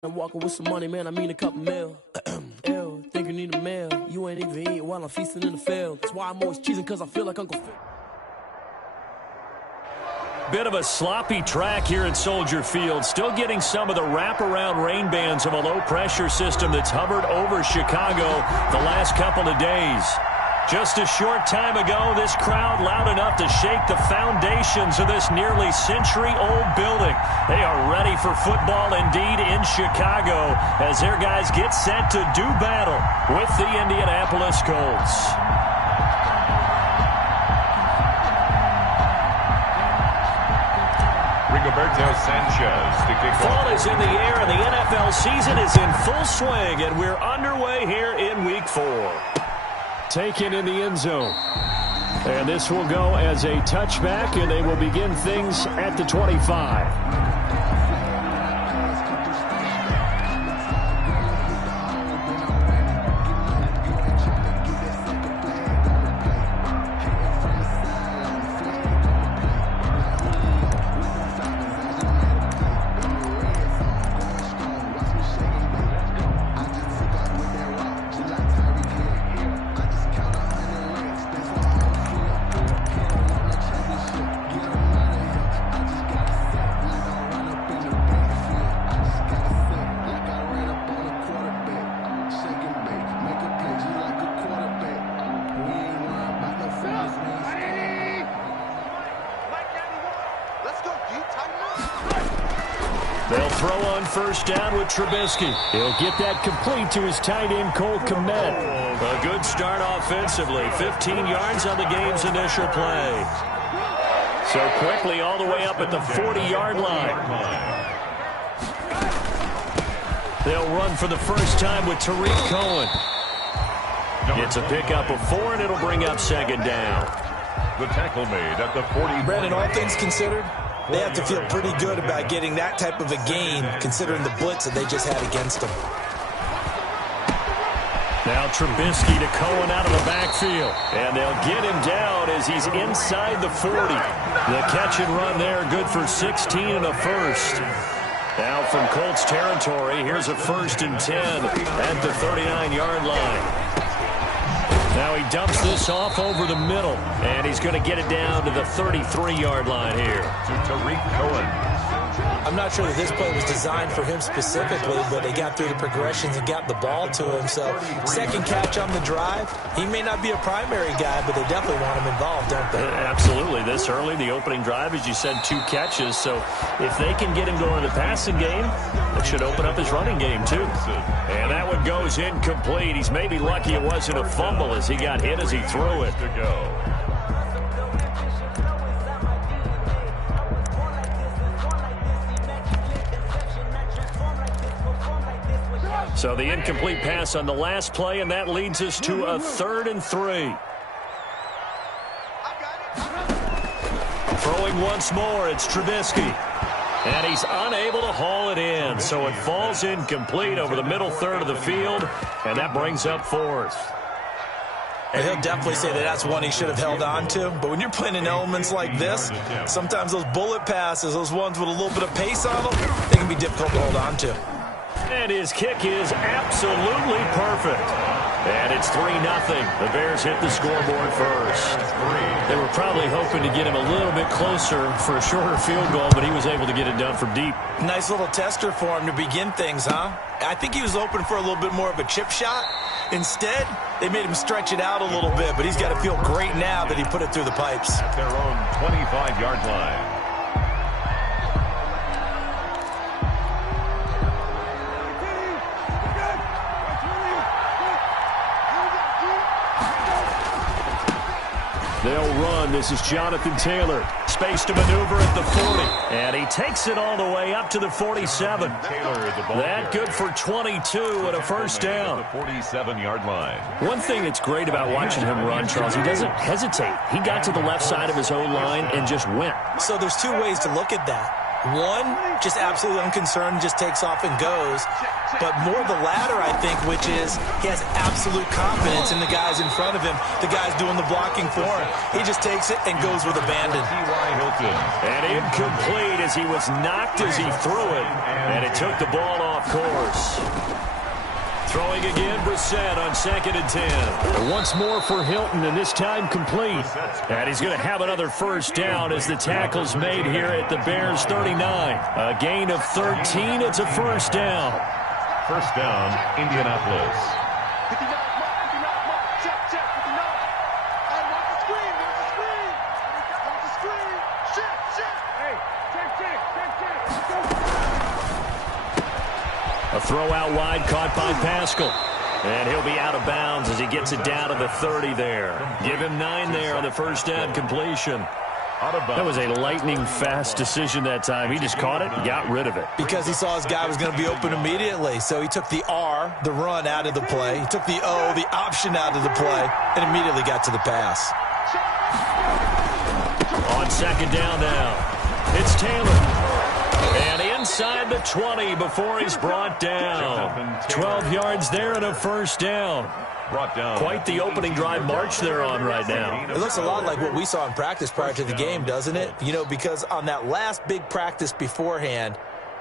I'm walking with some money, man, I mean a couple mil. Ew, think you need a meal. You ain't even eat while I'm feasting in the field. That's why I'm always cheesing, cause I feel like Uncle Phil. Bit of a sloppy track here at Soldier Field. Still getting some of the wraparound rain bands of a low-pressure system that's hovered over Chicago the last couple of days. Just a short time ago, this crowd loud enough to shake the foundations of this nearly century-old building. They are ready for football indeed in Chicago as their guys get set to do battle with the Indianapolis Colts. Rigoberto Sanchez to kick off. Fall is in the air and the NFL season is in full swing, and we're underway here in Week 4. Taken in the end zone. And this will go as a touchback, and they will begin things at the 25. They'll throw on first down with Trubisky. He'll get that complete to his tight end, Cole Kmet. A good start offensively. 15 yards on the game's initial play. So quickly all the way up at the 40-yard line. They'll run for the first time with Tariq Cohen. It's a pickup of 4, and it'll bring up second down. The tackle made at the 40. Brandon, all things considered, they have to feel pretty good about getting that type of a gain, considering the blitz that they just had against them. Now Trubisky to Cohen out of the backfield. And they'll get him down as he's inside the 40. The catch and run there, good for 16 and a first. Now from Colts territory, here's a 1st and 10 at the 39-yard line. Now he dumps this off over the middle, and he's going to get it down to the 33-yard line here. To Tariq Cohen. I'm not sure that this play was designed for him specifically, but they got through the progressions and got the ball to him. So second catch on the drive. He may not be a primary guy, but they definitely want him involved, don't they? Absolutely. This early, the opening drive, as you said, 2 catches. So if they can get him going in the passing game, that should open up his running game too. And that one goes incomplete. He's maybe lucky it wasn't a fumble as he got hit as he threw it. To go. So the incomplete pass on the last play, and that leads us to a 3rd and 3. Throwing once more, it's Trubisky. And he's unable to haul it in, so it falls incomplete over the middle third of the field, and that brings up 4th. And he'll definitely say that that's one he should have held on to. But when you're playing in elements like this, sometimes those bullet passes, those ones with a little bit of pace on them, they can be difficult to hold on to. And his kick is absolutely perfect. And it's 3-0. The Bears hit the scoreboard first. They were probably hoping to get him a little bit closer for a shorter field goal, but he was able to get it done from deep. Nice little tester for him to begin things, huh? I think he was open for a little bit more of a chip shot. Instead, they made him stretch it out a little bit, but he's got to feel great now that he put it through the pipes. At their own 25-yard line. They'll run. This is Jonathan Taylor. Space to maneuver at the 40. And he takes it all the way up to the 47. That good for 22 and a first down. The 47-yard line. One thing that's great about watching him run, Charles, he doesn't hesitate. He got to the left side of his own line and just went. So there's 2 ways to look at that. One, just absolutely unconcerned, just takes off and goes. But more the latter, I think, which is he has absolute confidence in the guys in front of him, the guys doing the blocking for him. He just takes it and goes with abandon. And incomplete as he was knocked as he threw it, and it took the ball off course. Throwing again, Brissett on 2nd and 10. And once more for Hilton, and this time complete. And he's going to have another first down as the tackle's made here at the Bears 39. A gain of 13. It's a first down. First down, Indianapolis. A throw out wide caught by Pascal. And he'll be out of bounds as he gets it down to the 30 there. Give him 9 there on the first down completion. That was a lightning-fast decision that time. He just caught it and got rid of it. Because he saw his guy was going to be open immediately. So he took the R, the run, out of the play. He took the O, the option, out of the play, and immediately got to the pass. On second down now, it's Taylor. And inside the 20 before he's brought down. 12 yards there and a first down. Quite the opening drive march they're on right now. It looks a lot like what we saw in practice prior to the game, doesn't it? You know, because on that last big practice beforehand,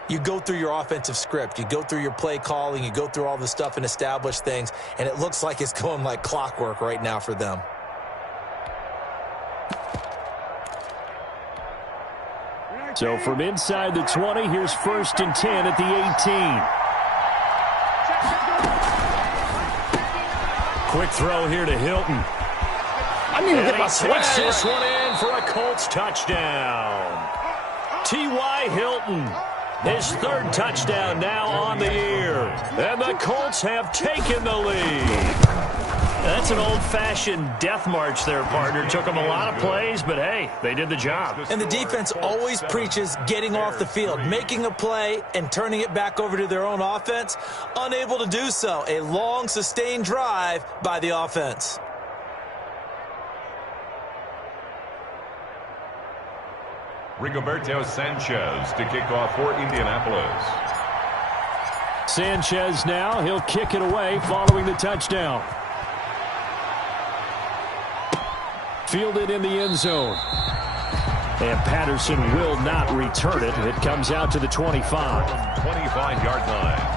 you go through your offensive script. You go through your play calling. You go through all the stuff and establish things. And it looks like it's going like clockwork right now for them. So from inside the 20, here's 1st and 10 at the 18. Quick throw here to Hilton. I need to get my switch. Takes this one in for a Colts touchdown. T.Y. Hilton, his 3rd touchdown now on the year. And the Colts have taken the lead. That's an old-fashioned death march there, partner. Took them a lot of plays, but hey, they did the job. And the defense always preaches getting off the field, making a play, and turning it back over to their own offense. Unable to do so. A long, sustained drive by the offense. Rigoberto Sanchez to kick off for Indianapolis. Sanchez now, he'll kick it away following the touchdown. Fielded in the end zone. And Patterson will not return it. It comes out to the 25. 25-yard line.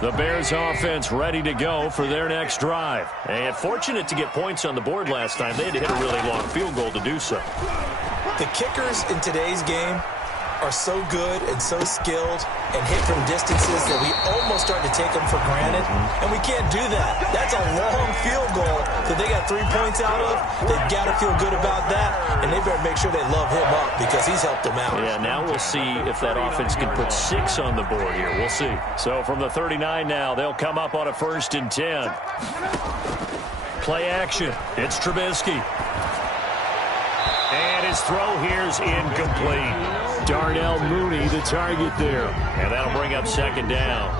The Bears offense ready to go for their next drive. And fortunate to get points on the board last time. They had to hit a really long field goal to do so. The kickers in today's game are so good and so skilled and hit from distances that we almost start to take them for granted. And we can't do that. That's a long field goal that they got 3 points out of. They've got to feel good about that. And they better make sure they love him up because he's helped them out. Yeah, now we'll see if that offense can put 6 on the board here. We'll see. So from the 39 now, they'll come up on a 1st and 10. Play action. It's Trubisky. And his throw here's incomplete. Darnell Mooney, the target there. And that'll bring up 2nd down.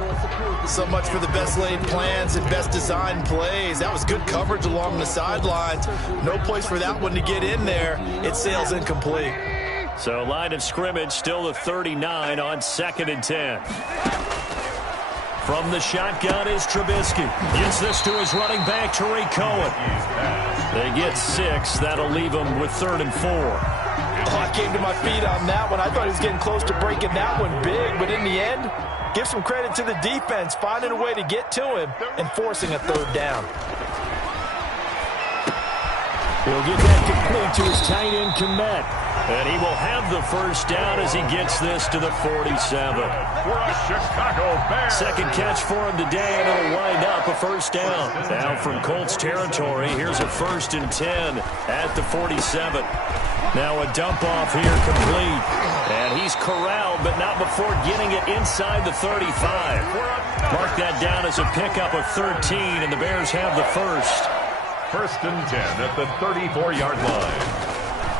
So much for the best laid plans and best designed plays. That was good coverage along the sidelines. No place for that one to get in there. It sails incomplete. So line of scrimmage, still the 39 on 2nd and 10. From the shotgun is Trubisky. Gets this to his running back, Tariq Cohen. They get 6. That'll leave them with 3rd and 4. Oh, I came to my feet on that one. I thought he was getting close to breaking that one big, but in the end, give some credit to the defense, finding a way to get to him and forcing a 3rd down. He'll get that complete to his tight end, Kmet. And he will have the first down as he gets this to the 47. For a Chicago Bears. 2nd catch for him today, and it'll wind up a first down. Now from Colts territory, here's a 1st and 10 at the 47. Now a dump off here complete. And he's corralled, but not before getting it inside the 35. Mark that down as a pickup of 13, and the Bears have the first. 1st and 10 at the 34-yard line.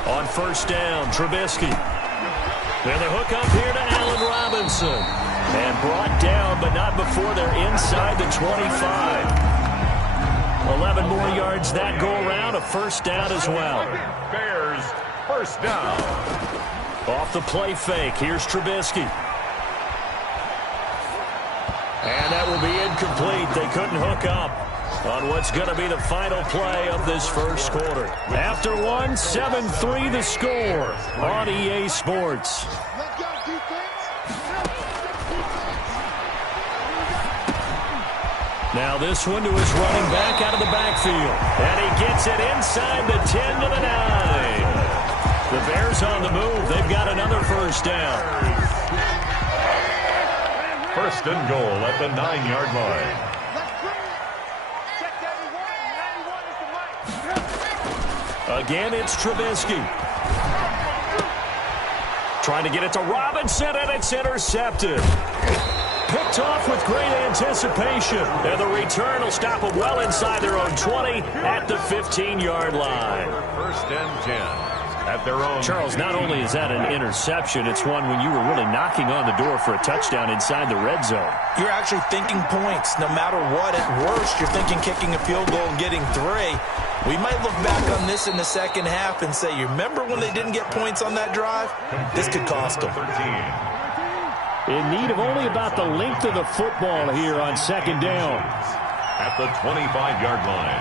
On 1st down, Trubisky. And the hook up here to Allen Robinson. And brought down, but not before they're inside the 25. 11 more yards that go around, a first down as well. Bears, first down. Off the play fake, here's Trubisky. And that will be incomplete. They couldn't hook up on what's going to be the final play of this first quarter. After one, 7-3 the score on EA Sports. Now this one to his running back out of the backfield. And he gets it inside the 10 to the 9. The Bears on the move. They've got another first down. First and goal at the 9-yard line. Again, it's Trubisky. Trying to get it to Robinson, and it's intercepted. Picked off with great anticipation. And the return will stop them well inside their own 20 at the 15-yard line. First and 10 at their own. Charles, not only is that an interception, it's one when you were really knocking on the door for a touchdown inside the red zone. You're actually thinking points no matter what. At worst, you're thinking kicking a field goal and getting 3. We might look back on this in the second half and say, you remember when they didn't get points on that drive? This could cost them. In need of only about the length of the football here on second down. At the 25-yard line.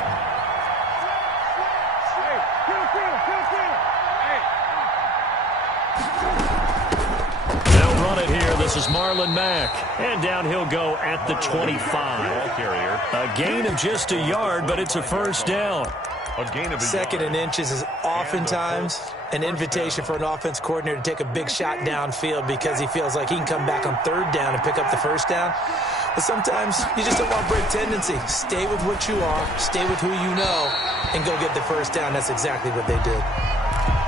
They'll run it here. This is Marlon Mack. And down he'll go at the 25. A gain of just a yard, but it's a first down. A gain of a second yard. and inches is oftentimes an invitation for an offense coordinator to take a big shot downfield because he feels like he can come back on third down and pick up the first down. But sometimes you just don't want to break tendency. Stay with what you are, stay with who you know, and go get the first down. That's exactly what they did.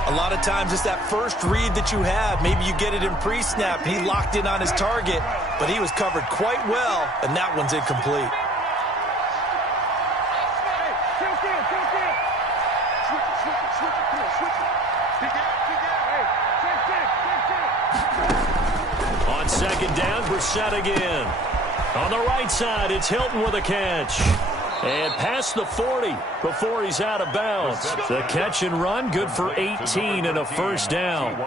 A lot of times it's that first read that you have. Maybe you get it in pre-snap. He locked in on his target, but he was covered quite well, and that one's incomplete. On second down, Brissett again. On the right side, it's Hilton with a catch. And past the 40 before he's out of bounds. The catch and run, good for 18 and a first down.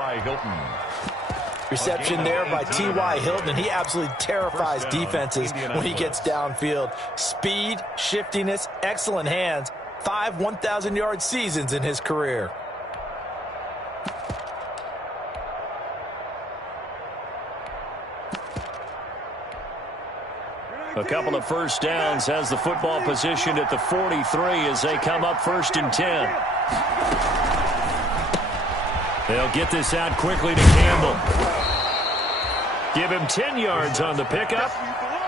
Reception there by T.Y. Hilton, and he absolutely terrifies defenses when he gets downfield. Speed, shiftiness, excellent hands. 5 1,000-yard seasons in his career. A couple of first downs has the football positioned at the 43 as they come up first and 10. They'll get this out quickly to Campbell. Give him 10 yards on the pickup,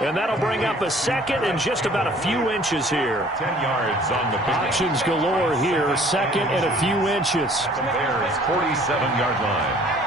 and that'll bring up a second and just about a few inches here. 10 yards on the pickup. Options galore here, second and a few inches. Bears 47-yard line.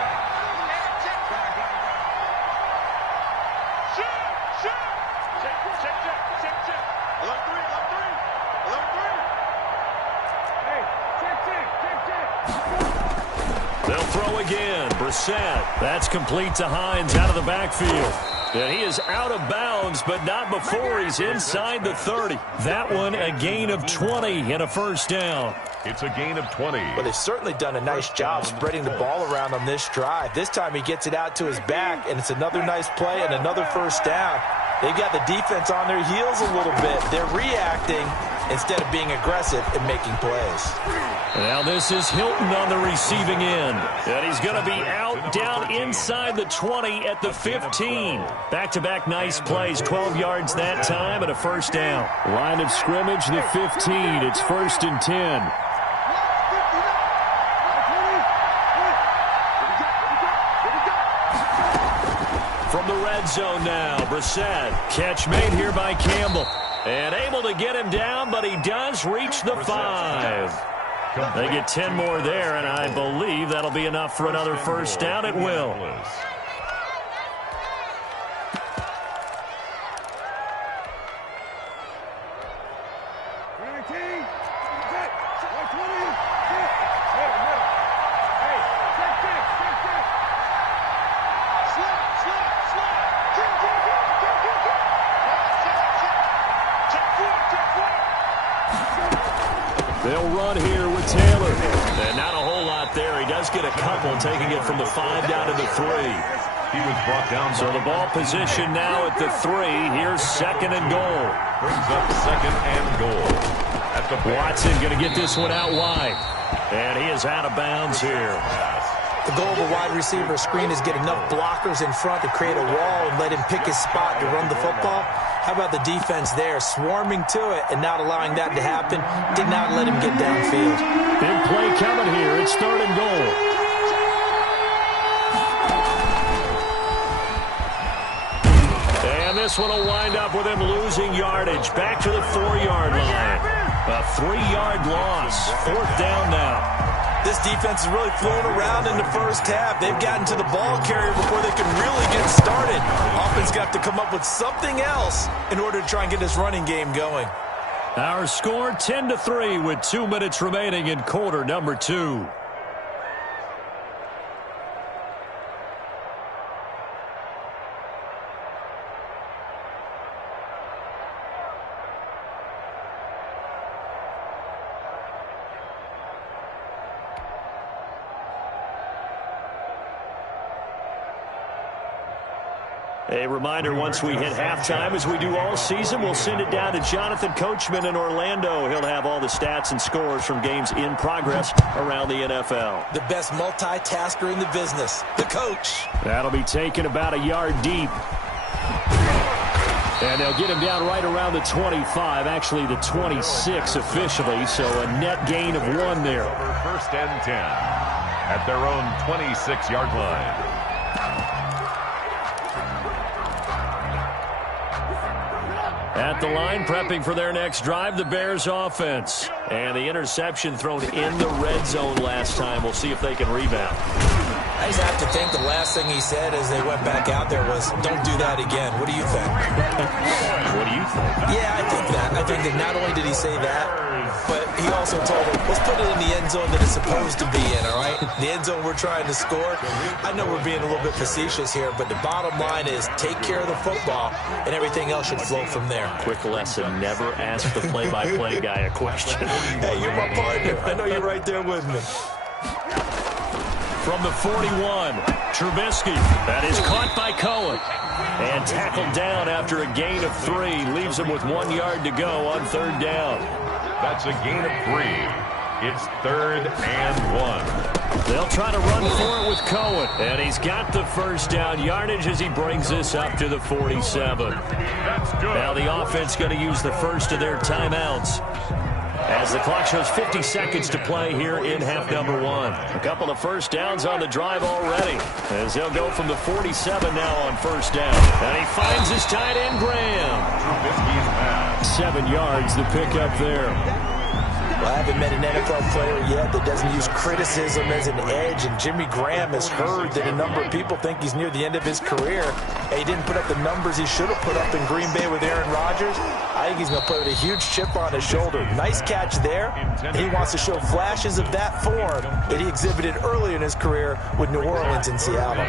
They'll throw again. Brissett. That's complete to Hines out of the backfield. And he is out of bounds, but not before he's inside the 30. That one a gain of 20 and a first down. It's a gain of 20. But they've certainly done a nice job spreading the ball around on this drive. This time he gets it out to his back, and it's another nice play and another first down. They've got the defense on their heels a little bit. They're reacting instead of being aggressive and making plays. Now this is Hilton on the receiving end. And he's going to be out down inside the 20 at the 15. Back-to-back nice plays, 12 yards that time and a first down. Line of scrimmage, the 15. It's first and 10. From the red zone now, Brissett. Catch made here by Campbell. And able to get him down, but he does reach the 5. They get 10 more there, and I believe that'll be enough for another first down. It will. They'll run here with Taylor. And not a whole lot there. He does get a couple, taking it from the 5 down to the 3. He was brought down. So the ball position now at the 3. Here's 2nd and goal. Brings up 2nd and goal. At the Watson going to get this one out wide. And he is out of bounds here. The goal of a wide receiver screen is get enough blockers in front to create a wall and let him pick his spot to run the football. How about the defense there, swarming to it and not allowing that to happen? Did not let him get downfield. Big play coming here. It's 3rd and goal. And this one will wind up with him losing yardage. Back to the 4-yard line. A 3-yard loss. 4th down now. This defense is really flown around in the first half. They've gotten to the ball carrier before they can really get started. Offense got to come up with something else in order to try and get this running game going. Our score 10-3 with 2 minutes remaining in quarter number 2. A reminder, once we hit halftime, as we do all season, we'll send it down to Jonathan Coachman in Orlando. He'll have all the stats and scores from games in progress around the NFL. The best multitasker in the business, the coach. That'll be taken about a yard deep. And they'll get him down right around the 25, actually the 26 officially, so a net gain of 1 there. 1st and 10 at their own 26-yard line. At the line, prepping for their next drive, the Bears offense. And the interception thrown in the red zone last time. We'll see if they can rebound. I just have to think the last thing he said as they went back out there was, don't do that again. What do you think? What do you think? Yeah, I think that. I think that not only did he say that, but he also told them, let's put it in the end zone that it's supposed to be in, all right? The end zone we're trying to score. I know we're being a little bit facetious here, but the bottom line is take care of the football, and everything else should flow from there. Quick lesson, never ask the play-by-play guy a question. Hey, you're my partner. I know you're right there with me. From the 41, Trubisky. That is caught by Cohen. And tackled down after a gain of 3. Leaves him with 1 yard to go on 3rd down. That's a gain of 3. It's 3rd and 1. They'll try to run for it with Cohen. And he's got the 1st down yardage as he brings this up to the 47. That's good. Now the offense going to use the first of their timeouts, as the clock shows 50 seconds to play here in half number 1. A couple of 1st downs on the drive already, as they'll go from the 47 now on 1st down. And he finds his tight end, Graham. 7 yards, the pickup there. Well, I haven't met an NFL player yet that doesn't use criticism as an edge, and Jimmy Graham has heard that a number of people think he's near the end of his career. He didn't put up the numbers he should have put up in Green Bay with Aaron Rodgers. I think he's going to play with a huge chip on his shoulder. Nice catch there. And he wants to show flashes of that form that he exhibited early in his career with New Orleans and Seattle.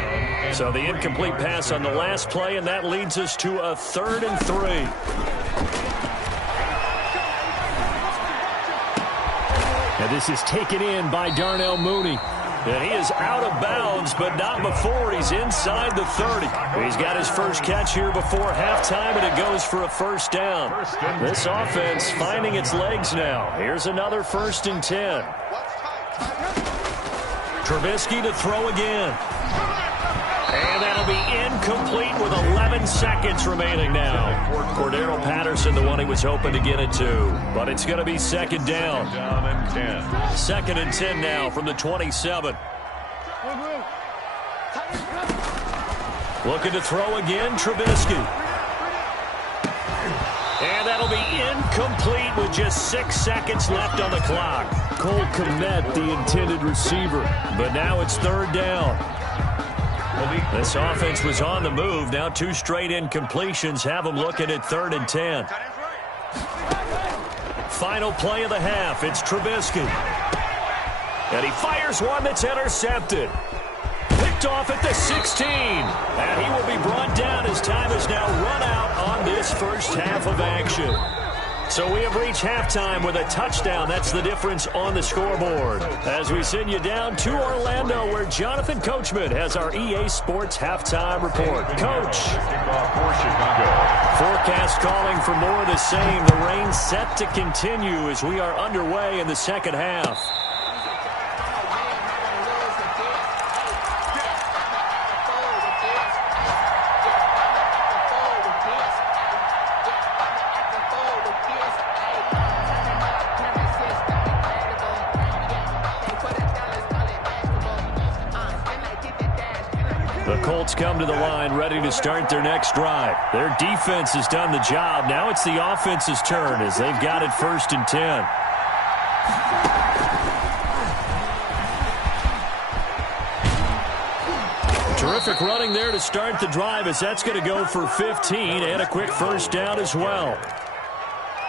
So the incomplete pass on the last play, and that leads us to a 3rd and 3. And this is taken in by Darnell Mooney. And he is out of bounds, but not before he's inside the 30. He's got his first catch here before halftime, and it goes for a 1st down. This offense finding its legs now. Here's another 1st and 10. Trubisky to throw again. And that'll be incomplete with 11 seconds remaining now. Cordero Patterson, the one he was hoping to get it to. But it's going to be 2nd down. 2nd and 10 now from the 27. Looking to throw again, Trubisky. And that'll be incomplete with just 6 seconds left on the clock. Cole Kmet, the intended receiver. But now it's 3rd down. This offense was on the move. Now 2 straight incompletions have them looking at 3rd and 10. Final play of the half. It's Trubisky. And he fires one that's intercepted. Picked off at the 16. And he will be brought down as time has now run out on this first half of action. So we have reached halftime with a touchdown. That's the difference on the scoreboard. As we send you down to Orlando, where Jonathan Coachman has our EA Sports halftime report. Coach. Forecast calling for more of the same. The rain set to continue as we are underway in the second half. The Colts come to the line ready to start their next drive. Their defense has done the job. Now it's the offense's turn as they've got it 1st and 10. Terrific running there to start the drive as that's going to go for 15 and a quick first down as well.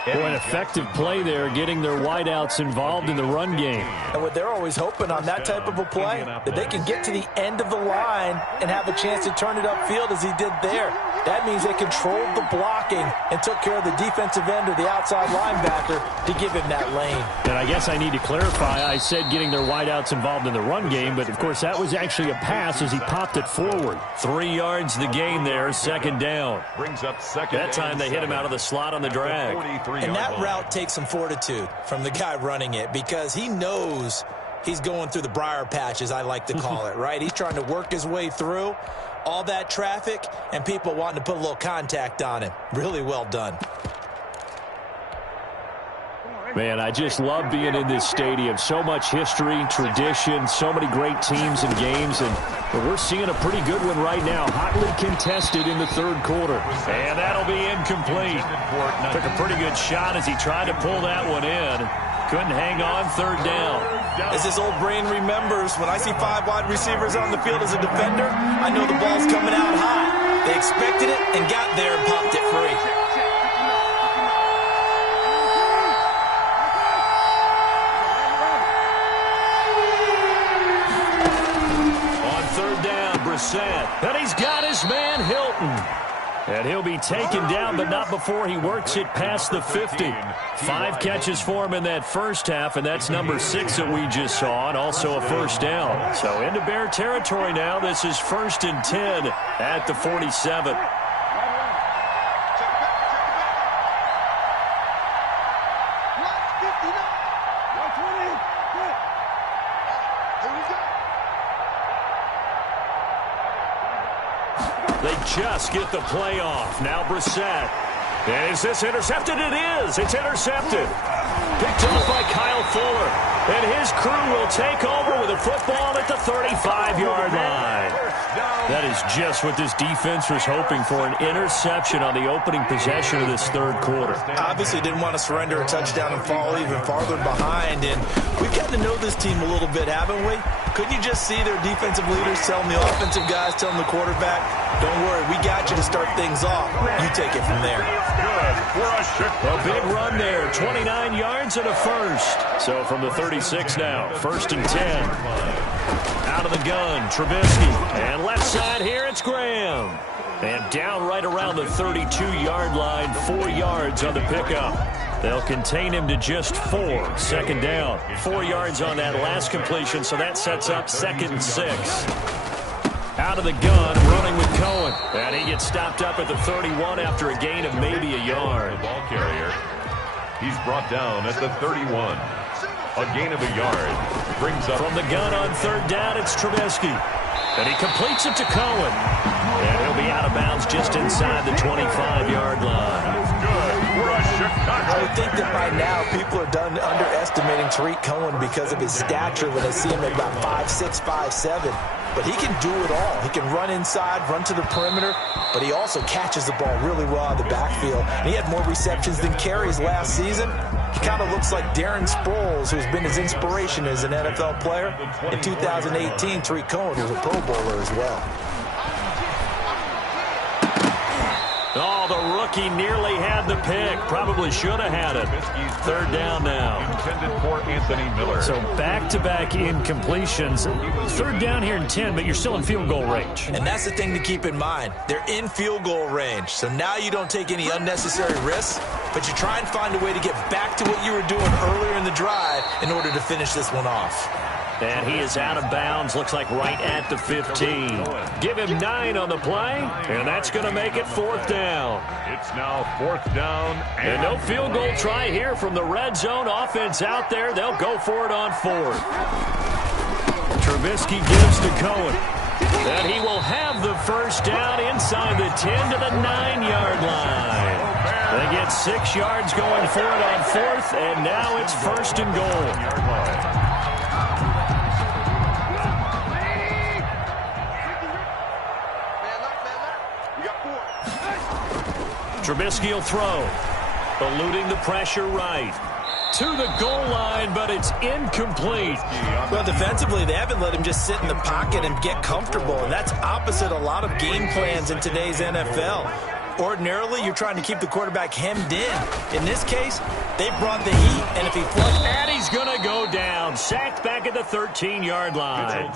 Boy, an effective play there, getting their wideouts involved in the run game. And what they're always hoping on that type of a play, that they can get to the end of the line and have a chance to turn it upfield as he did there. That means they controlled the blocking and took care of the defensive end or the outside linebacker to give him that lane. And I guess I need to clarify, I said getting their wideouts involved in the run game, but of course that was actually a pass as he popped it forward. 3 yards the gain there, 2nd down. Brings up second. That time they hit him out of the slot on the drag. And that route takes some fortitude from the guy running it because he knows he's going through the briar patch, as I like to call it, right? He's trying to work his way through all that traffic and people wanting to put a little contact on him. Really well done. Man, I just love being in this stadium. So much history, tradition, so many great teams and games, and we're seeing a pretty good one right now. Hotly contested in the 3rd quarter. And that'll be incomplete. Took a pretty good shot as he tried to pull that one in. Couldn't hang on, 3rd down. As his old brain remembers, when I see 5 wide receivers on the field as a defender, I know the ball's coming out hot. They expected it and got there and popped it free. And he's got his man Hilton. And he'll be taken down, but not before he works it past the 50. 5 catches for him in that first half, and that's number 6 that we just saw, and also a first down. So into Bear territory now. This is 1st and 10 at the 47. They just get the play off. Now Brissett. Is this intercepted? It is. It's intercepted. Picked off by Kyle Fuller. And his crew will take over with a football at the 35-yard line. That is just what this defense was hoping for, an interception on the opening possession of this 3rd quarter. Obviously didn't want to surrender a touchdown and fall even farther behind. And we've gotten to know this team a little bit, haven't we? Couldn't you just see their defensive leaders telling the offensive guys, telling the quarterback, don't worry, we got you to start things off. You take it from there. A big run there, 29 yards and a first. So from the 36 now, 1st and 10. Out of the gun, Trubisky. And left side here, it's Graham. And down right around the 32-yard line, 4 yards on the pickup. They'll contain him to just 4. 2nd down. 4 yards on that last completion, so that sets up 2nd and 6. Out of the gun, running with Cohen. And he gets stopped up at the 31 after a gain of maybe a yard. The ball carrier. He's brought down at the 31. A gain of a yard. Brings up. From the gun on 3rd down, it's Trubisky. And he completes it to Cohen. And he'll be out of bounds just inside the 25-yard line. I would think that by now people are done underestimating Tariq Cohen because of his stature when they see him at about 5'6", 5'7". But he can do it all. He can run inside, run to the perimeter, but he also catches the ball really well out of the backfield. And he had more receptions than carries last season. He kind of looks like Darren Sproles, who's been his inspiration as an NFL player. In 2018, Tariq Cohen was a Pro Bowler as well. Oh, the rookie nearly had the pick. Probably should have had it. Third down now. Intended for Anthony Miller. So back-to-back incompletions. Third down here in 10, but you're still in field goal range. And that's the thing to keep in mind. They're in field goal range. So now you don't take any unnecessary risks, but you try and find a way to get back to what you were doing earlier in the drive in order to finish this one off. And he is out of bounds, looks like right at the 15. Give him 9 on the play, and that's going to make it fourth down. It's now fourth down. And no field goal try here from the red zone offense out there. They'll go for it on fourth. Trubisky gives to Cohen. And he will have the first down inside the 10 to the 9-yard line. They get 6 yards going for it on fourth, and now it's first and goal. Trubisky will throw, eluding the pressure right. To the goal line, but it's incomplete. Well, defensively, they haven't let him just sit in the pocket and get comfortable, and that's opposite a lot of game plans in today's NFL. Ordinarily, you're trying to keep the quarterback hemmed in. In this case, they brought the heat, and if he flushed... And he's going to go down. Sacked back at the 13-yard line.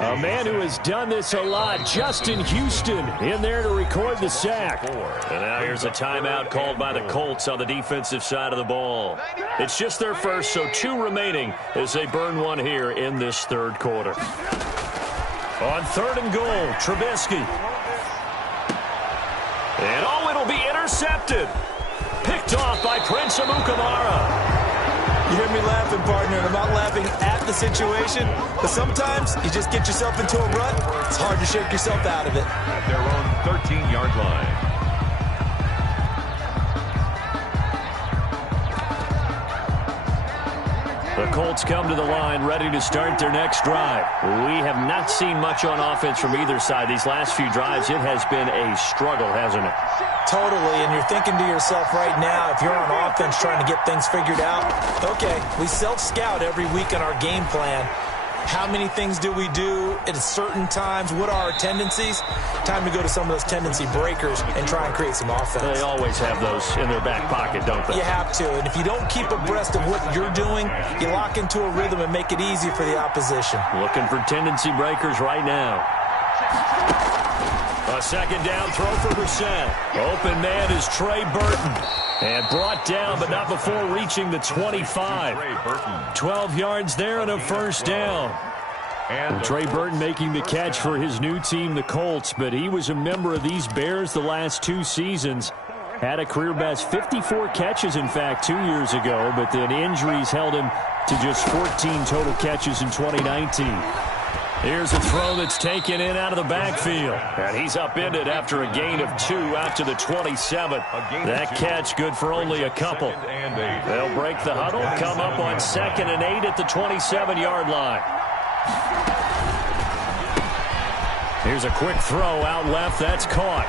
A man who has done this a lot, Justin Houston, in there to record the sack. And now here's a timeout called by the Colts on the defensive side of the ball. It's just their first, so 2 remaining as they burn one here in this third quarter. On third and goal, Trubisky. And oh, it'll be intercepted. Picked off by Prince Amukamara. You hear me laughing, partner, and I'm not laughing at the situation, but sometimes you just get yourself into a rut. It's hard to shake yourself out of it. At their own 13-yard line. The Colts come to the line ready to start their next drive. We have not seen much on offense from either side. These last few drives, it has been a struggle, hasn't it? Totally, and you're thinking to yourself right now, if you're on offense trying to get things figured out, okay, we self-scout every week on our game plan. How many things do we do at certain times? What are our tendencies? Time to go to some of those tendency breakers and try and create some offense. They always have those in their back pocket, don't they? You have to, and if you don't keep abreast of what you're doing, you lock into a rhythm and make it easy for the opposition. Looking for tendency breakers right now. A second down throw for Brissett. Open man is Trey Burton. And brought down, but not before reaching the 25. 12 yards there and a first down. And Trey Burton making the catch for his new team, the Colts, but he was a member of these Bears the last 2 seasons. Had a career best 54 catches, in fact, 2 years ago, but then injuries held him to just 14 total catches in 2019. Here's a throw that's taken in out of the backfield. And he's upended after a gain of 2 out to the 27. That catch good for only a couple. They'll break the huddle, come up on 2nd and 8 at the 27-yard line. Here's a quick throw out left. That's caught.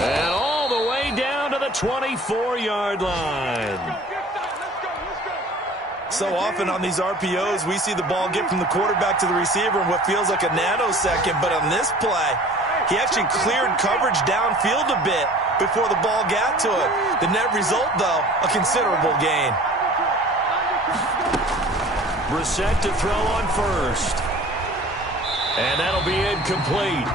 And all the way down to the 24-yard line. So often on these RPOs, we see the ball get from the quarterback to the receiver in what feels like a nanosecond. But on this play, he actually cleared coverage downfield a bit before the ball got to it. The net result, though, a considerable gain. Brissett to throw on first. And that'll be incomplete.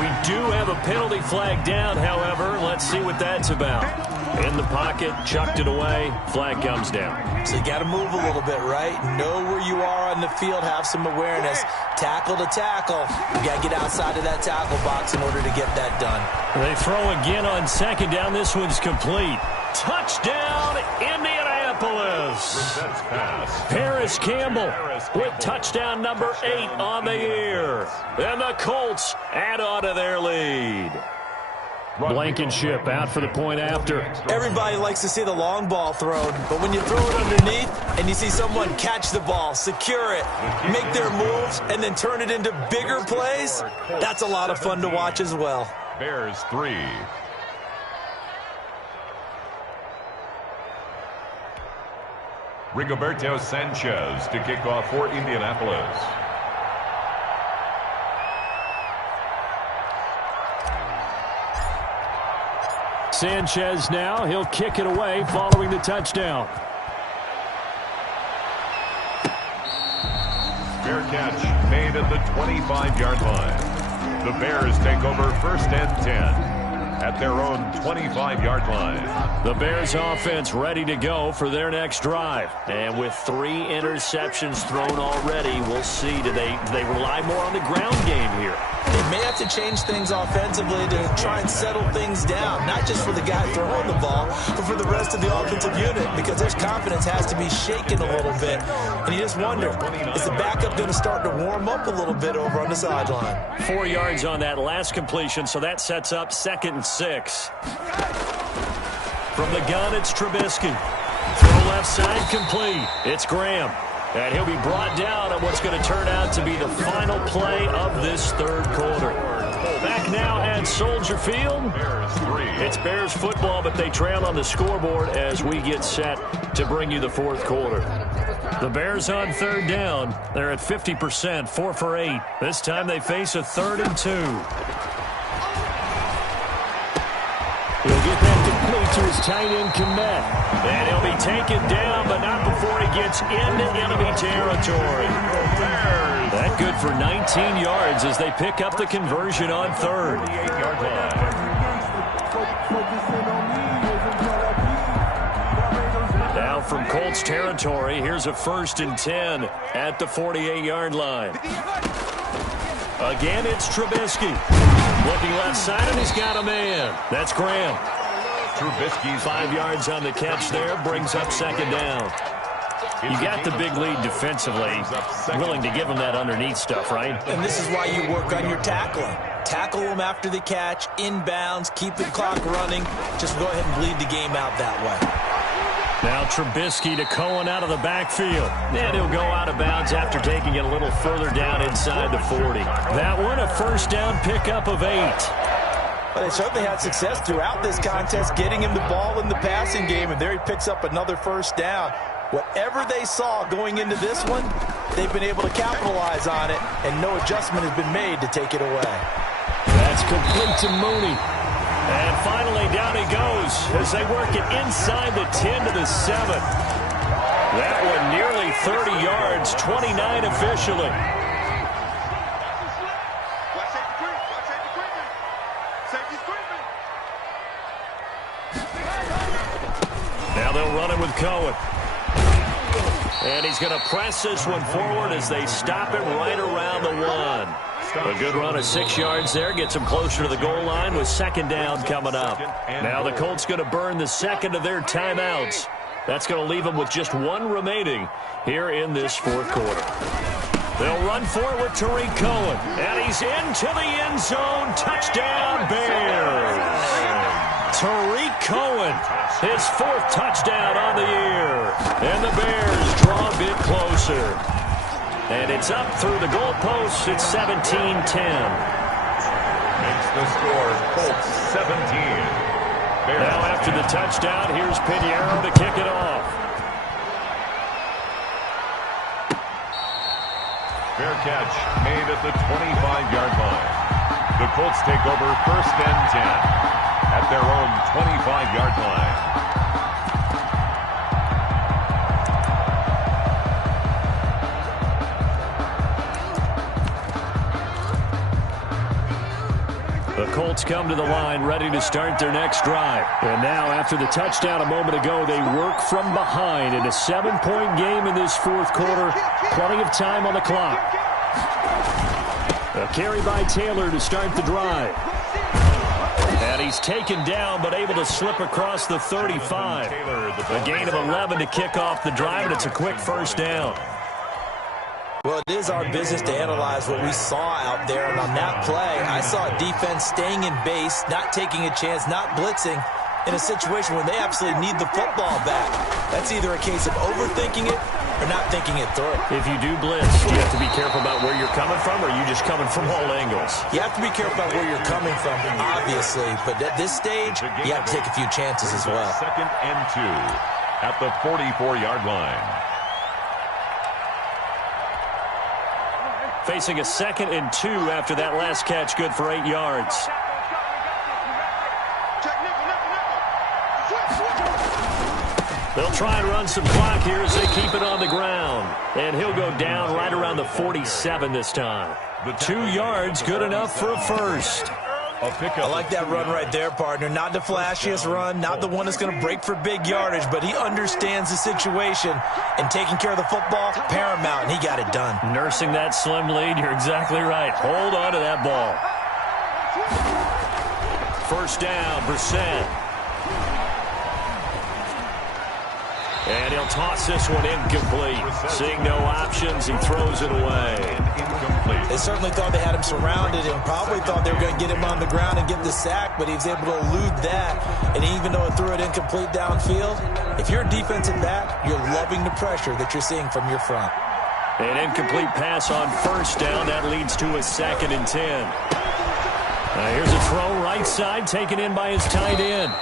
We do have a penalty flag down, however. Let's see what that's about. In the pocket, chucked it away, flag comes down. So you got to move a little bit, right? Know where you are on the field, have some awareness. Tackle to tackle. You got to get outside of that tackle box in order to get that done. They throw again on second down. This one's complete. Touchdown, Indianapolis. Paris Campbell with touchdown number 8 on the year. And the Colts add on to their lead. Blankenship out for the point after. Everybody likes to see the long ball thrown, but when you throw it underneath and you see someone catch the ball, secure it, make their moves, and then turn it into bigger plays, that's a lot of fun to watch as well. Bears 3. Rigoberto Sanchez to kick off for Indianapolis. Sanchez now. He'll kick it away following the touchdown. Fair catch made at the 25-yard line. The Bears take over 1st and 10 at their own 25-yard line. The Bears offense ready to go for their next drive. And with 3 interceptions thrown already, we'll see. Do they rely more on the ground game here? They may have to change things offensively to try and settle things down, not just for the guy throwing the ball, but for the rest of the offensive unit, because their confidence has to be shaken a little bit. And you just wonder, is the backup going to start to warm up a little bit over on the sideline? 4 yards on that last completion, so that sets up 2nd and 6. From the gun, it's Trubisky. Throw left side complete. It's Graham. And he'll be brought down on what's going to turn out to be the final play of this 3rd quarter. Back now at Soldier Field. It's Bears football, but they trail on the scoreboard as we get set to bring you the 4th quarter. The Bears on 3rd down. They're at 50%, 4 for 8. This time they face a 3rd and 2. He'll get that complete to his tight end, Kmet. And he'll be taken down, but not before he gets into enemy territory. That good for 19 yards as they pick up the conversion on 3rd. Now from Colts territory, here's a 1st and 10 at the 48-yard line. Again, it's Trubisky. Looking left side, and he's got a man. That's Graham. Trubisky's 5 yards on the catch there, brings up 2nd down. You got the big lead defensively. Willing to give him that underneath stuff, right? And this is why you work on your tackling. Tackle them after the catch, inbounds, keep the clock running. Just go ahead and bleed the game out that way. Now Trubisky to Cohen out of the backfield. And he'll go out of bounds after taking it a little further down inside the 40. That one, a 1st down pickup of 8. But they certainly had success throughout this contest, getting him the ball in the passing game, and there he picks up another 1st down. Whatever they saw going into this one, they've been able to capitalize on it, and no adjustment has been made to take it away. That's complete to Mooney. And finally, down he goes as they work it inside the 10 to the 7. That one nearly 30 yards, 29 officially. Now they'll run it with Cohen. And he's going to press this one forward as they stop it right around the 1. A good run of 6 yards there. Gets them closer to the goal line with 2nd down coming up. Now the Colts going to burn the 2nd of their timeouts. That's going to leave them with just 1 remaining here in this 4th quarter. They'll run for it with Tariq Cohen. And he's into the end zone. Touchdown, Bears. Tariq Cohen, his 4th touchdown on the year. And the Bears draw a bit closer. And it's up through the goalposts. It's 17-10. Makes the score Colts 17. Bears. Now after the touchdown, here's Pinheiro to kick it off. Fair catch made at the 25-yard line. The Colts take over 1st and 10 at their own 25-yard line. The Colts come to the line ready to start their next drive. And now after the touchdown a moment ago, they work from behind in a 7-point game in this 4th quarter. Plenty of time on the clock. A carry by Taylor to start the drive. And he's taken down but able to slip across the 35. A gain of 11 to kick off the drive, and it's a quick 1st down. Well, it is our business to analyze what we saw out there, and on that play, I saw a defense staying in base, not taking a chance, not blitzing, in a situation where they absolutely need the football back. That's either a case of overthinking it or not thinking it through. If you do blitz, do you have to be careful about where you're coming from, or are you just coming from all angles? You have to be careful about where you're coming from, obviously, but at this stage, you have to take a few chances as well. 2nd and 2 at the 44-yard line. Facing a 2nd and 2 after that last catch, good for 8 yards. They'll try and run some clock here as they keep it on the ground. And he'll go down right around the 47 this time. 2 yards, good enough for a first. I like that run right there, partner. Not the flashiest run, not the one that's going to break for big yardage, but he understands the situation, and taking care of the football, paramount, and he got it done. Nursing that slim lead, you're exactly right. Hold on to that ball. First down, Brissett. And he'll toss this one incomplete. Seeing no options, he throws it away. They certainly thought they had him surrounded and probably thought they were going to get him on the ground and get the sack, but he was able to elude that. And even though it threw it incomplete downfield, if you're a defensive back, you're loving the pressure that you're seeing from your front. An incomplete pass on first down. That leads to a 2nd and 10. Here's a throw right side taken in by his tight end.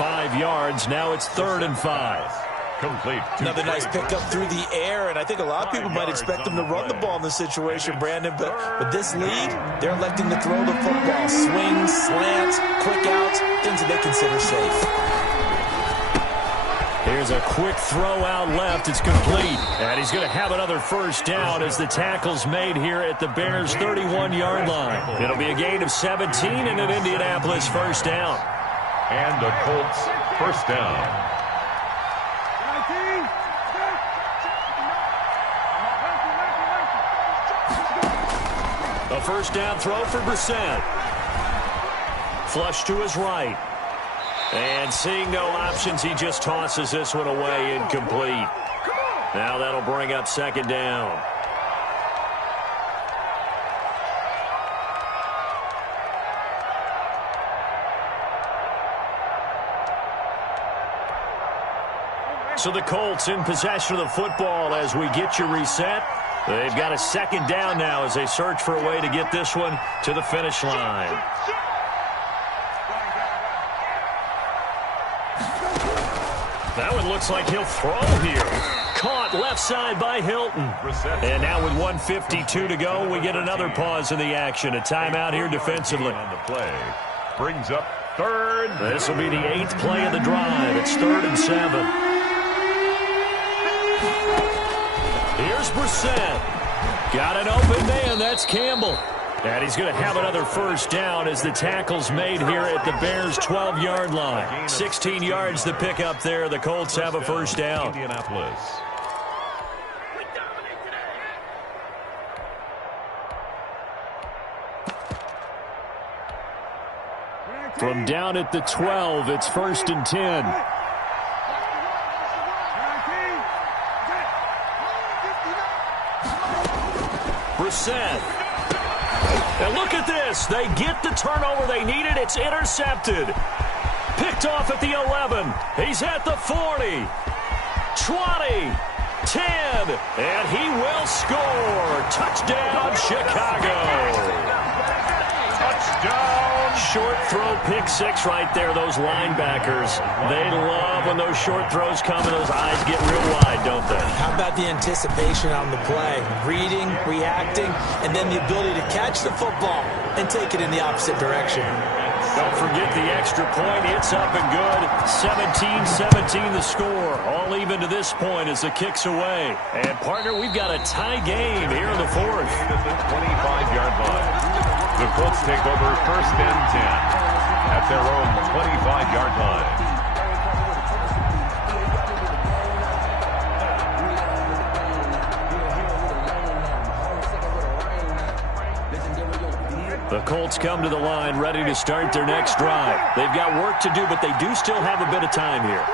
5 yards. Now it's 3rd and 5. Complete. Another nice pickup through the air, and I think a lot of people might expect them to run the ball in this situation, Brandon, but with this lead, they're electing to throw the football. Swings, slants, quick outs, things that they consider safe. Here's a quick throw out left. It's complete. And he's going to have another first down as the tackle's made here at the Bears' 31-yard line. It'll be a gain of 17 and an Indianapolis first down. And the Colts first down. A first down throw for Brissett. Flush to his right. And seeing no options, he just tosses this one away incomplete. Now that'll bring up 2nd down. So the Colts in possession of the football as we get you reset. They've got a 2nd down now as they search for a way to get this one to the finish line. That one looks like he'll throw here. Caught left side by Hilton. And now with 1:52 to go, we get another pause in the action. A timeout here defensively. On the play. Brings up 3rd. This will be the 8th play of the drive. It's 3rd and 7. Here's Brissett. Got an open man. That's Campbell. And he's going to have another first down as the tackle's made here at the Bears' 12-yard line. 16 yards to pick up there. The Colts have a first down. Indianapolis. From down at the 12, it's 1st and 10. Brissett. And look at this. They get the turnover they needed. It's intercepted. Picked off at the 11. He's at the 40. 20. 10. And he will score. Touchdown, Chicago. Touchdown. Short throw, pick 6 right there. Those linebackers, they love when those short throws come and those eyes get real wide, don't they? How about the anticipation on the play? Reading, reacting, and then the ability to catch the football and take it in the opposite direction. Don't forget the extra point. It's up and good. 17-17 the score. All even to this point as the kick's away. And, partner, we've got a tie game here in the 4th. At the 25-yard line. The Colts take over 1st and 10 at their own 25-yard line. The Colts come to the line ready to start their next drive. They've got work to do, but they do still have a bit of time here.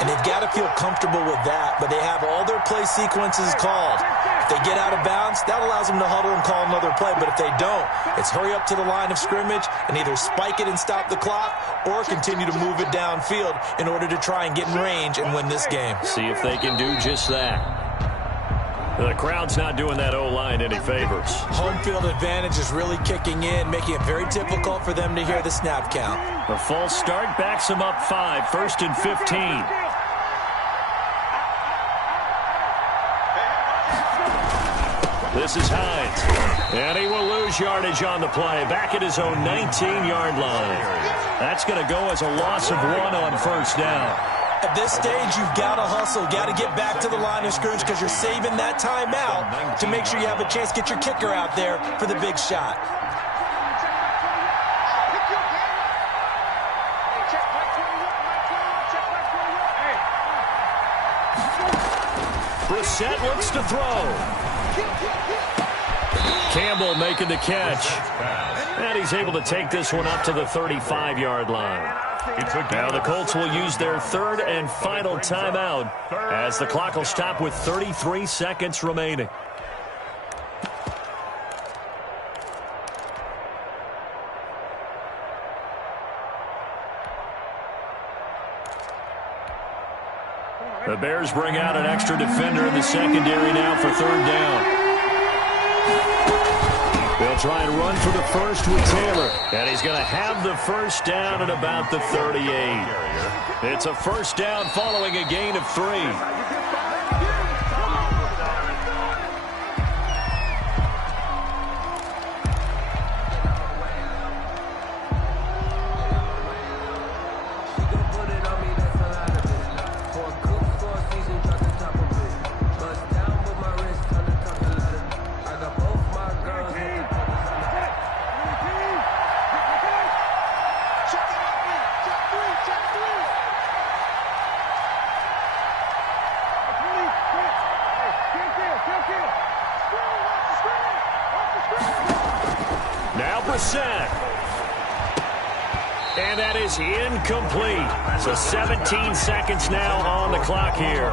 And they've got to feel comfortable with that, but they have all their play sequences called. If they get out of bounds, that allows them to huddle and call another play. But if they don't, it's hurry up to the line of scrimmage and either spike it and stop the clock or continue to move it downfield in order to try and get in range and win this game. See if they can do just that. The crowd's not doing that O-line any favors. Home field advantage is really kicking in, making it very difficult for them to hear the snap count. The false start backs them up 5, 1st and 15. This is Hines. And he will lose yardage on the play. Back at his own 19-yard line. That's going to go as a loss of 1 on first down. At this stage, you've got to hustle, got to get back to the line of scrimmage because you're saving that timeout to make sure you have a chance to get your kicker out there for the big shot. Brissett looks to throw. Campbell making the catch. And he's able to take this one up to the 35-yard line. Now the Colts will use their third and final timeout as the clock will stop with 33 seconds remaining. The Bears bring out an extra defender in the secondary now for third down. They'll try and run for the first with Taylor. And he's going to have the first down at about the 38. It's a first down following a gain of 3. And that is incomplete. So 17 seconds now on the clock here.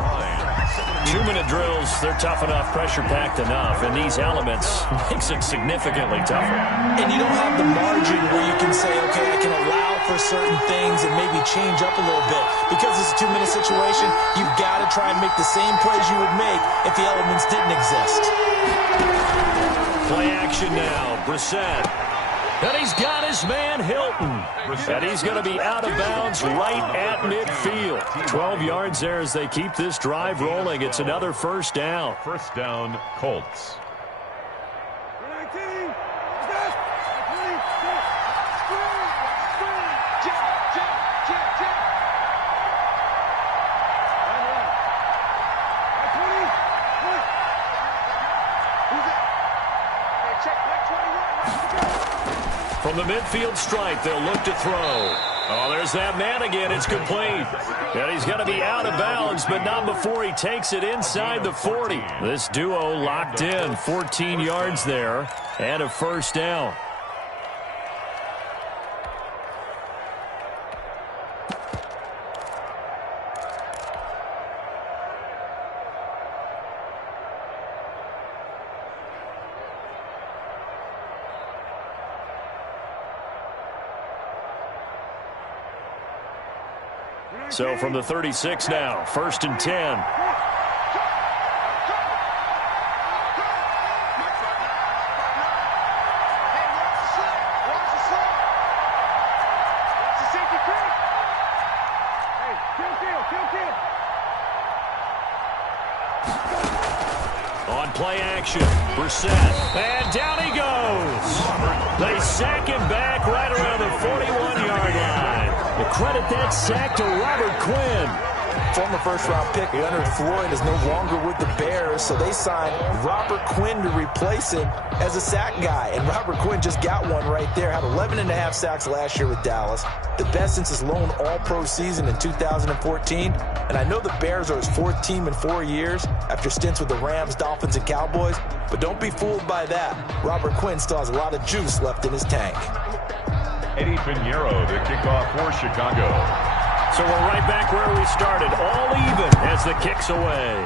2-minute drills, they're tough enough, pressure-packed enough, and these elements makes it significantly tougher. And you don't have the margin where you can say, okay, I can allow for certain things and maybe change up a little bit. Because it's a 2-minute situation, you've got to try and make the same plays you would make if the elements didn't exist. Play action now, Brissett. And he's got his man Hilton. And he's going to be out of bounds right at midfield. 12 yards there as they keep this drive rolling. It's another first down. First down, Colts. From the midfield stripe, they'll look to throw. Oh, there's that man again. It's complete. And he's going to be out of bounds, but not before he takes it inside the 40. This duo locked in, 14 yards there, and a first down. So from the 36 now, 1st and 10. On play action, Brissett, and down he goes. They sack him back right around the 41-yard line. We'll credit that sack to Robert Quinn. Former first-round pick Leonard Floyd is no longer with the Bears, so they signed Robert Quinn to replace him as a sack guy. And Robert Quinn just got one right there. Had 11.5 sacks last year with Dallas, the best since his lone All-Pro season in 2014. And I know the Bears are his 4th team in 4 years after stints with the Rams, Dolphins, and Cowboys. But don't be fooled by that. Robert Quinn still has a lot of juice left in his tank. Eddie Pinheiro, the kickoff for Chicago. So we're right back where we started, all even as the kick's away.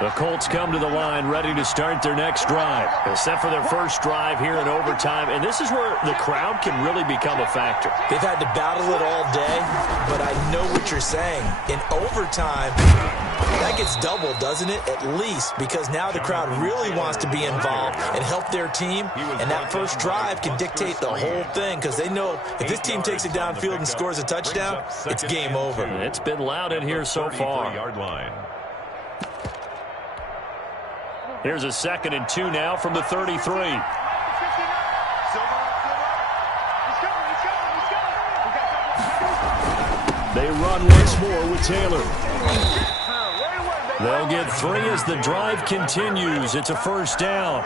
The Colts come to the line ready to start their next drive. They're set for their first drive here in overtime, and this is where the crowd can really become a factor. They've had to battle it all day, but I know what you're saying. In overtime, that gets doubled, doesn't it? At least, because now the crowd really wants to be involved and help their team, and that first drive can dictate the whole thing because they know if this team takes it downfield and scores a touchdown, it's game over. It's been loud in here so far. Here's a 2nd and 2 now from the 33. They run once more with Taylor. They'll get 3 as the drive continues. It's a first down.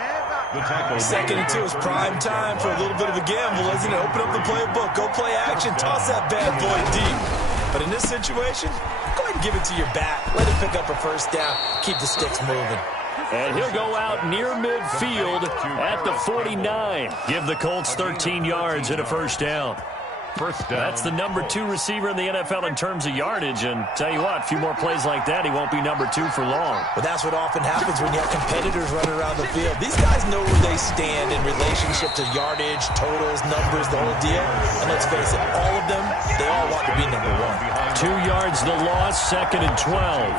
2nd and 2 is prime time for a little bit of a gamble, isn't it? Open up the playbook, go play action, toss that bad boy deep. But in this situation, go ahead and give it to your back. Let it pick up a first down. Keep the sticks moving. And he'll go out near midfield at the 49. Give the Colts 13 yards and a first down. That's the number 2 receiver in the NFL in terms of yardage. And tell you what, a few more plays like that, he won't be number 2 for long. Well, that's what often happens when you have competitors running around the field. These guys know where they stand in relationship to yardage, totals, numbers, the whole deal. And let's face it, all of them, they all want to be number 1. 2 yards the loss, 2nd and 12.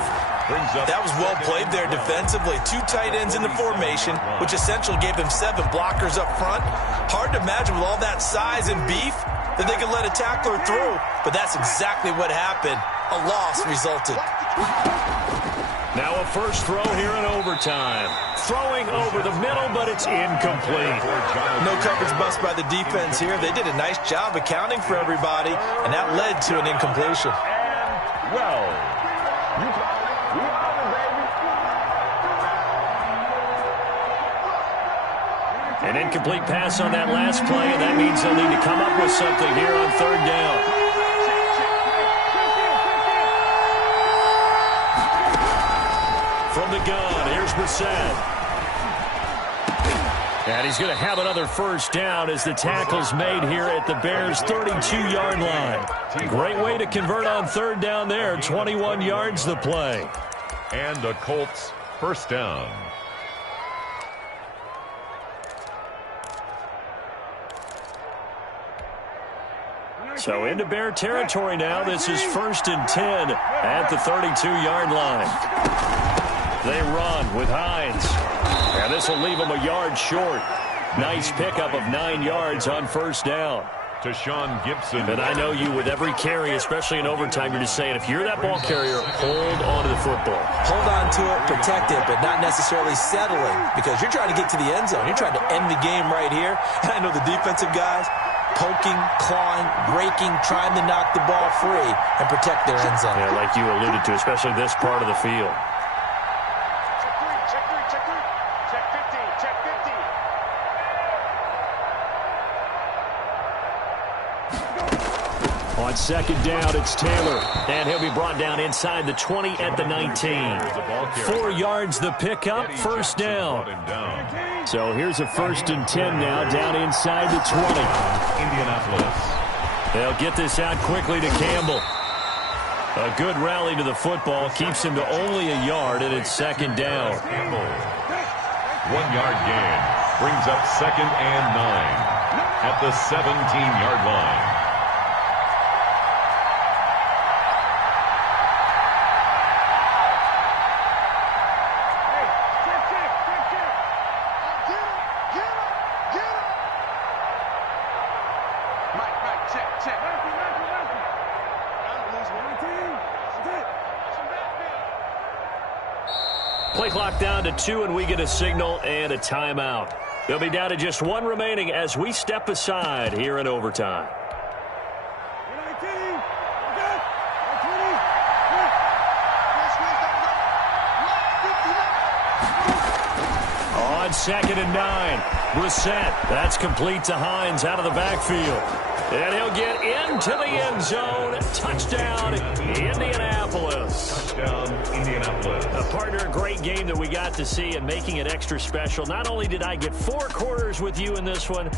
That was well played there defensively. 2 tight ends in the formation, which essentially gave them 7 blockers up front. Hard to imagine with all that size and beef that they could let a tackler through. But that's exactly what happened. A loss resulted. Now a first throw here in overtime. Throwing over the middle, but it's incomplete. No coverage bust by the defense here. They did a nice job accounting for everybody, and that led to an incompletion. An incomplete pass on that last play, and that means they'll need to come up with something here on 3rd down. From the gun, here's Brissett. And he's going to have another first down as the tackle's made here at the Bears' 32-yard line. Great way to convert on 3rd down there. 21 yards the play. And the Colts first down. So into Bear territory now. This is 1st and 10 at the 32-yard line. They run with Hines. And this will leave them a yard short. Nice pickup of 9 yards on first down. To Sean Gibson. And I know you with every carry, especially in overtime, you're just saying if you're that ball carrier, hold on to the football. Hold on to it, protect it, but not necessarily settling because you're trying to get to the end zone. You're trying to end the game right here. I know the defensive guys poking, clawing, breaking, trying to knock the ball free and protect their end zone. Yeah, like you alluded to, especially this part of the field. On 2nd down, it's Taylor. And he'll be brought down inside the 20 at the 19. 4 yards the pickup, first down. So here's a 1st and 10 now, down inside the 20. Indianapolis. They'll get this out quickly to Campbell. A good rally to the football, keeps him to only a yard, and it's 2nd down. 1-yard gain brings up 2nd and 9 at the 17-yard line. Play clock down to 2, and we get a signal and a timeout. They'll be down to just 1 remaining as we step aside here in overtime. On 2nd and 9, Brissett, that's complete to Hines out of the backfield. And he'll get into the end zone. Touchdown, Indianapolis. Touchdown, Indianapolis. Partner, a great game that we got to see and making it extra special. Not only did I get 4 quarters with you in this one,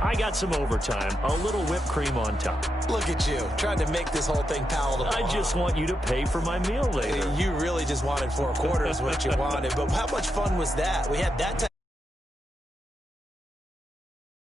I got some overtime, a little whipped cream on top. Look at you, trying to make this whole thing palatable. I just want you to pay for my meal later. You really just wanted 4 quarters, what you wanted. But how much fun was that? We had that type